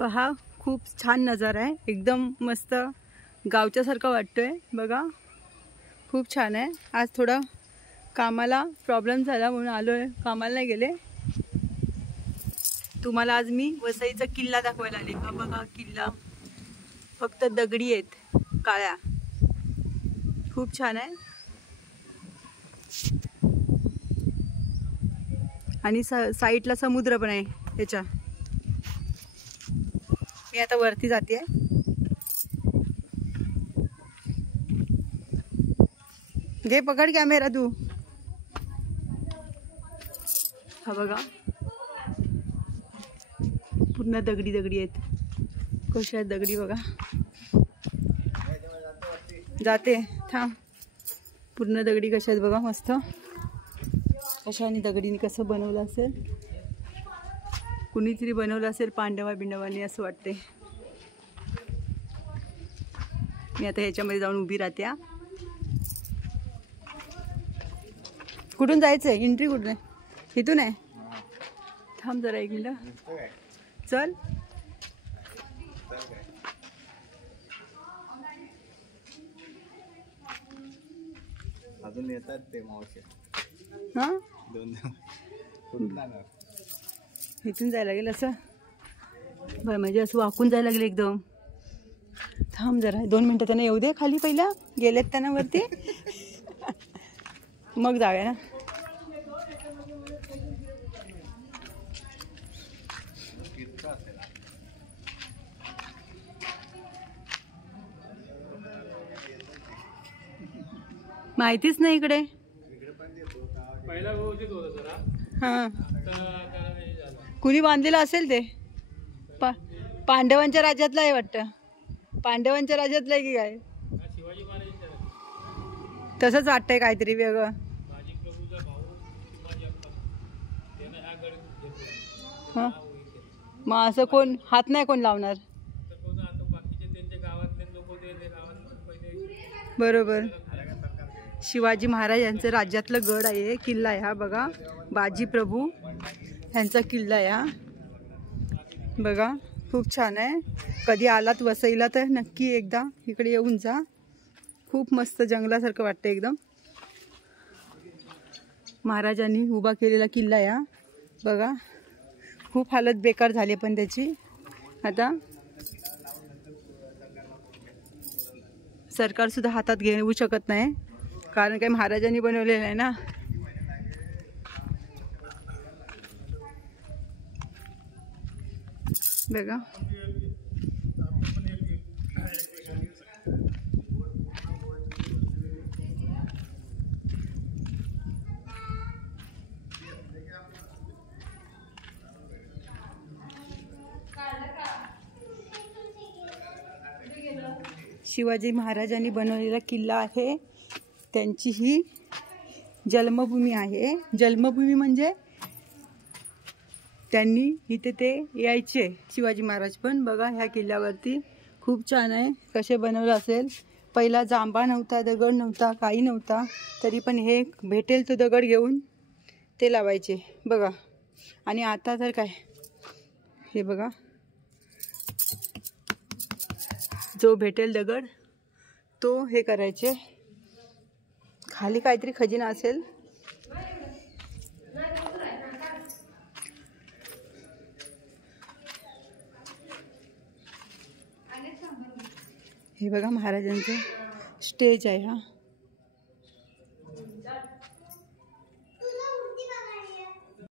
पहा, खूप छान नजारा आहे, एकदम मस्त गावच्या सारखा वाटतोय बघा. खूप छान आहे. आज थोडा कामाला प्रॉब्लेम झाला म्हणून आलोय, कामाला नाही गेले. तुम्हाला आज मी वसईचा किल्ला दाखवायला आले. हा बघा किल्ला, फक्त दगडी आहेत काळ्या, खूप छान आहे. आणि साईडला समुद्र पण आहे त्याच्या. मी आता वरती जाते. घे पकड कॅमेरा तू. हा बघा, पूर्ण दगडी दगडी आहेत. कशा आहेत दगडी बघा. जाते थांब. पूर्ण दगडी कशा आहेत बघा, मस्त. कशाने दगडीने कसं बनवलं असेल, कुणीतरी बनवलं असेल पांडवा बिंडवानी असं वाटते. मी आता ह्याच्यामध्ये जाऊन उभी राहते. कुठून जायचंय? एंट्री कुठून आहे? इथून आहे. थांब जरा एक मिनिट. चल. अजून येतात ते मावशी. हां, जाणार इथून जायला लागेल असं. बरं, म्हणजे असं वाकून जायला लागेल एकदम. थांब जरा 2 मिनटं, त्यांना येऊ दे खाली. पहिल्या गेलेत त्यांना वरती, मग जाऊया ना. माहितीच नाही इकडे. हां, कुणी बांधलेलं असेल ते. पांडवांच्या राज्यातलं आहे वाटतं. पांडवांच्या राज्यातलं आहे की काय, तसंच वाटतंय काहीतरी वेगळं. हां, मग असं कोण हात नाही कोण लावणार. बरोबर. शिवाजी महाराज यांचं राज्यातलं गड आहे, किल्ला आहे हा बघा. बाजी प्रभू यांचा किल्ला आहे हा बघा. खूप छान आहे. कधी आलात वसईला तर नक्की एकदा इकडे येऊन जा. खूप मस्त जंगलासारखं वाटतं एकदम. महाराजांनी उभा केलेला किल्ला आहे हा बघा. खूप हालत बेकार झाली पण त्याची. आता सरकार सुद्धा हातात घेऊ शकत नाही, कारण काही महाराजांनी बनवलेलं आहे ना. बघा, शिवाजी महाराजांनी बनवलेला किल्ला आहे. त्यांची ही जन्मभूमी आहे. जन्मभूमी म्हणजे त्यांनी इथे ते यायचे शिवाजी महाराज पण. बघा ह्या किल्ल्यावरती खूप छान आहे. कसे बनवलं असेल. पहिला जांभा नव्हता, दगड नव्हता, काही नव्हता, तरी पण हे भेटेल तो दगड घेऊन ते लावायचे बघा. आणि आता तर काय, हे बघा, जो भेटेल दगड तो हे करायचे. खाली काहीतरी खजिना असेल. हे बघा महाराजांचं स्टेज आहे हा.